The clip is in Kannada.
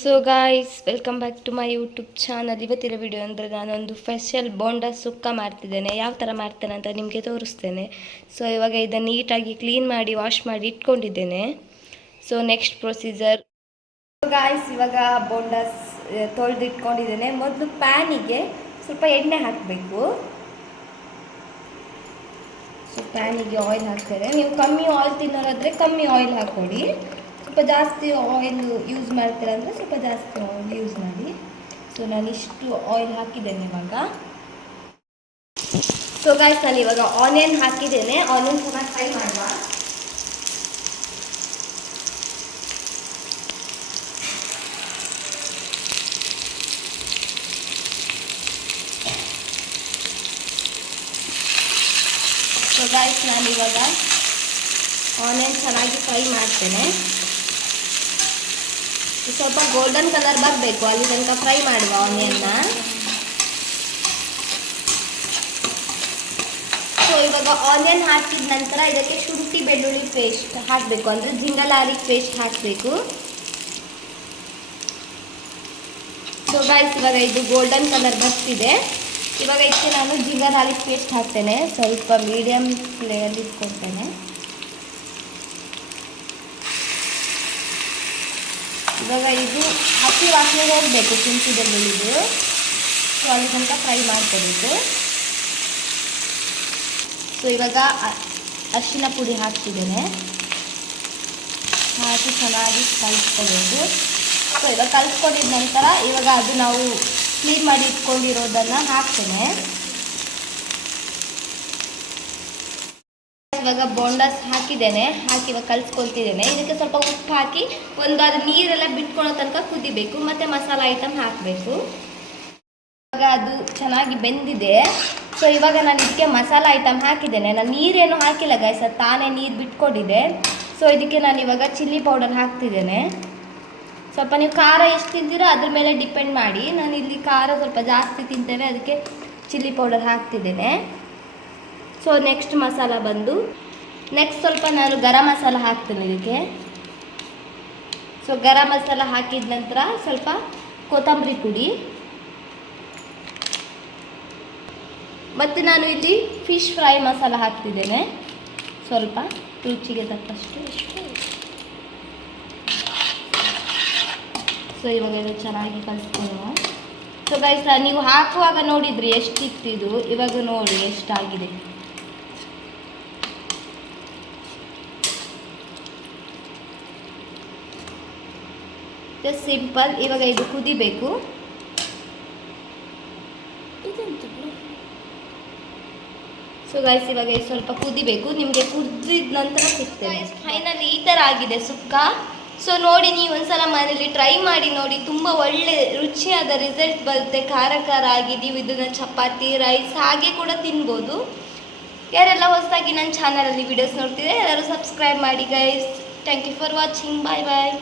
So guys, welcome back to my YouTube channel. ಇವತ್ತಿನ ವಿಡಿಯೋ ಅಂದರೆ ನಾನೊಂದು ಸ್ಪೆಷಲ್ ಬೋಂಡಾ ಸುಕ್ಕ ಮಾಡ್ತಿದ್ದೇನೆ. ಯಾವ ಥರ ಮಾಡ್ತೇನೆ ಅಂತ ನಿಮಗೆ ತೋರಿಸ್ತೇನೆ. ಸೊ ಇವಾಗ ಇದನ್ನು ನೀಟಾಗಿ ಕ್ಲೀನ್ ಮಾಡಿ ವಾಶ್ ಮಾಡಿ ಇಟ್ಕೊಂಡಿದ್ದೇನೆ. So next procedure. ಗಾಯ್ಸ್, ಇವಾಗ ಬೋಂಡಾ ತೊಳೆದು ಇಟ್ಕೊಂಡಿದ್ದೇನೆ. ಮೊದಲು ಪ್ಯಾನಿಗೆ ಸ್ವಲ್ಪ ಎಣ್ಣೆ ಹಾಕಬೇಕು. ಸೊ ಪ್ಯಾನಿಗೆ ಆಯಿಲ್ ಹಾಕ್ತೇನೆ. ನೀವು ಕಮ್ಮಿ ಆಯಿಲ್ ತಿನ್ನೋರಾದರೆ ಕಮ್ಮಿ ಆಯಿಲ್ ಹಾಕ್ಕೊಡಿ. ಸ್ವಲ್ಪ ಜಾಸ್ತಿ ಆಯಿಲ್ ಯೂಸ್ ಮಾಡ್ತೀರ ಅಂದರೆ ಸ್ವಲ್ಪ ಜಾಸ್ತಿ ಆಯಿಲ್ ಯೂಸ್ ಮಾಡಿ. ಸೊ ನಾನು ಇಷ್ಟು ಆಯಿಲ್ ಹಾಕಿದ್ದೇನೆ ಇವಾಗ. ಸೊ ಗಾಯ್ಸ್, ನಾನು ಇವಾಗ ಆನಿಯನ್ ಹಾಕಿದ್ದೇನೆ. ಆನಿಯನ್ ಚೆನ್ನಾಗಿ ಫ್ರೈ ಮಾಡುವ. ಸೊ ಗಾಯ್ಸ್, ನಾನು ಇವಾಗ ಆನಿಯನ್ ಚೆನ್ನಾಗಿ ಫ್ರೈ ಮಾಡ್ತೇನೆ. ಸ್ವಲ್ಪ ಗೋಲ್ಡನ್ ಕಲರ್ ಬರಬೇಕು, ಅಲ್ಲಿ ತನಕ ಫ್ರೈ ಮಾಡುವ ಆನಿಯನ್ನ. ಸೊ ಇವಾಗ ಆನಿಯನ್ ಹಾಕಿದ ನಂತರ ಇದಕ್ಕೆ ಶುಂಠಿ ಬೆಳ್ಳುಳ್ಳಿ ಪೇಸ್ಟ್ ಹಾಕಬೇಕು, ಅಂದರೆ ಜಿಂಗಲಾರಿ ಪೇಸ್ಟ್ ಹಾಕಬೇಕು. ಸೊ ಗೈಸ್, ಇವಾಗ ಇದು ಗೋಲ್ಡನ್ ಕಲರ್ ಬರ್ತಿದೆ. ಇವಾಗ ಇದಕ್ಕೆ ನಾನು ಜಿಂಗಲಾರಿ ಪೇಸ್ಟ್ ಹಾಕ್ತೇನೆ. ಸ್ವಲ್ಪ ಮೀಡಿಯಮ್ ಫ್ಲೇಮಲ್ಲಿ ಇಟ್ಕೊಳ್ತೇನೆ. ಇವಾಗ ಇದು ಹಸಿ ವಾಸನೆ ಹೋಗಬೇಕು, ಶುಂಠಿ ಬೆಳ್ಳುಳ್ಳಿದು. ಸೊ ಅಲ್ಲಿ ತನಕ ಫ್ರೈ ಮಾಡ್ಕೋಬೇಕು. ಸೊ ಇವಾಗ ಅರಿಶಿನ ಪುಡಿ ಹಾಕ್ತಿದ್ದೇನೆ. ಹಾಕಿ ಚೆನ್ನಾಗಿ ಕಲಿಸ್ಕೋಬೇಕು. ಸೊ ಇವಾಗ ಕಲಿಸ್ಕೊಂಡಿದ ನಂತರ ಇವಾಗ ಅದು ನಾವು ಕ್ಲೀನ್ ಮಾಡಿ ಇಟ್ಕೊಂಡಿರೋದನ್ನು ಹಾಕ್ತೇನೆ. ಇವಾಗ ಬೋಂಡಾಸ್ ಹಾಕಿದ್ದೇನೆ. ಹಾಕಿ ಇವಾಗ ಕಲಿಸ್ಕೊಳ್ತಿದ್ದೇನೆ. ಇದಕ್ಕೆ ಸ್ವಲ್ಪ ಉಪ್ಪು ಹಾಕಿ ಅದು ನೀರೆಲ್ಲ ಬಿಟ್ಕೊಳ್ಳೋ ತನಕ ಕುದಿಬೇಕು. ಮತ್ತು ಮಸಾಲ ಐಟಮ್ ಹಾಕಬೇಕು. ಇವಾಗ ಅದು ಚೆನ್ನಾಗಿ ಬೆಂದಿದೆ. ಸೊ ಇವಾಗ ನಾನು ಇದಕ್ಕೆ ಮಸಾಲ ಐಟಮ್ ಹಾಕಿದ್ದೇನೆ. ನಾನು ನೀರೇನು ಹಾಕಿಲ್ಲ ಗೈಸ್, ಅದು ತಾನೇ ನೀರು ಬಿಟ್ಕೊಂಡಿದೆ. ಸೊ ಇದಕ್ಕೆ ನಾನು ಇವಾಗ ಚಿಲ್ಲಿ ಪೌಡರ್ ಹಾಕ್ತಿದ್ದೇನೆ. ಸ್ವಲ್ಪ ನೀವು ಖಾರ ಎಷ್ಟು ತಿಂತೀರೋ ಅದ್ರ ಮೇಲೆ ಡಿಪೆಂಡ್ ಮಾಡಿ. ನಾನು ಇಲ್ಲಿ ಖಾರ ಸ್ವಲ್ಪ ಜಾಸ್ತಿ ತಿಂತೇನೆ, ಅದಕ್ಕೆ ಚಿಲ್ಲಿ ಪೌಡರ್ ಹಾಕ್ತಿದ್ದೇನೆ. ಸೊ ನೆಕ್ಸ್ಟ್ ಮಸಾಲ ಬಂದು ಸ್ವಲ್ಪ ನಾನು ಗರಂ ಮಸಾಲ ಹಾಕ್ತೇನೆ ಇದಕ್ಕೆ. ಸೊ ಗರಂ ಮಸಾಲ ಹಾಕಿದ ನಂತರ ಸ್ವಲ್ಪ ಕೊತ್ತಂಬರಿ ಪುಡಿ, ಮತ್ತು ನಾನು ಇಲ್ಲಿ ಫಿಶ್ ಫ್ರೈ ಮಸಾಲ ಹಾಕ್ತಿದ್ದೇನೆ. ಸ್ವಲ್ಪ ರುಚಿಗೆ ತಕ್ಕಷ್ಟು ಇಷ್ಟು. ಸೊ ಇವಾಗ ಇದು ಚೆನ್ನಾಗಿ ಕಲಿಸ್ಕೊಳ್ಳುವ. ಸೊ ಗೈಸ್, ನೀವು ಹಾಕುವಾಗ ನೋಡಿದ್ರಿ ಎಷ್ಟಿತ್ತು ಇದು, ಇವಾಗ ನೋಡಿ ಎಷ್ಟಾಗಿದೆ. ಸಿಂಪಲ್. ಇವಾಗ ಇದು ಕುದಿಬೇಕು. ಸೊ ಗೈಸ್, ಇವಾಗ ಸ್ವಲ್ಪ ಕುದಿಬೇಕು. ನಿಮಗೆ ಕುದಿದ ನಂತರ ಸಿಗ್ತದೆ. ಫೈನಲಿ ಈ ಥರ ಆಗಿದೆ ಸುಕ್ಕ. ಸೊ ನೋಡಿ, ನೀವು ಒಂದ್ಸಲ ಮನೇಲಿ ಟ್ರೈ ಮಾಡಿ ನೋಡಿ. ತುಂಬ ಒಳ್ಳೆ ರುಚಿಯಾದ ರಿಸಲ್ಟ್ ಬರುತ್ತೆ. ಖಾರ ಖಾರ ಆಗಿ ನೀವು ಇದನ್ನು ಚಪಾತಿ, ರೈಸ್ ಹಾಗೆ ಕೂಡ ತಿನ್ಬೋದು. ಯಾರೆಲ್ಲ ಹೊಸದಾಗಿ ನನ್ನ ಚಾನಲಲ್ಲಿ ವಿಡಿಯೋಸ್ ನೋಡ್ತಿದ್ರೆ ಎಲ್ಲರೂ ಸಬ್ಸ್ಕ್ರೈಬ್ ಮಾಡಿ guys. Thank you for watching. Bye bye.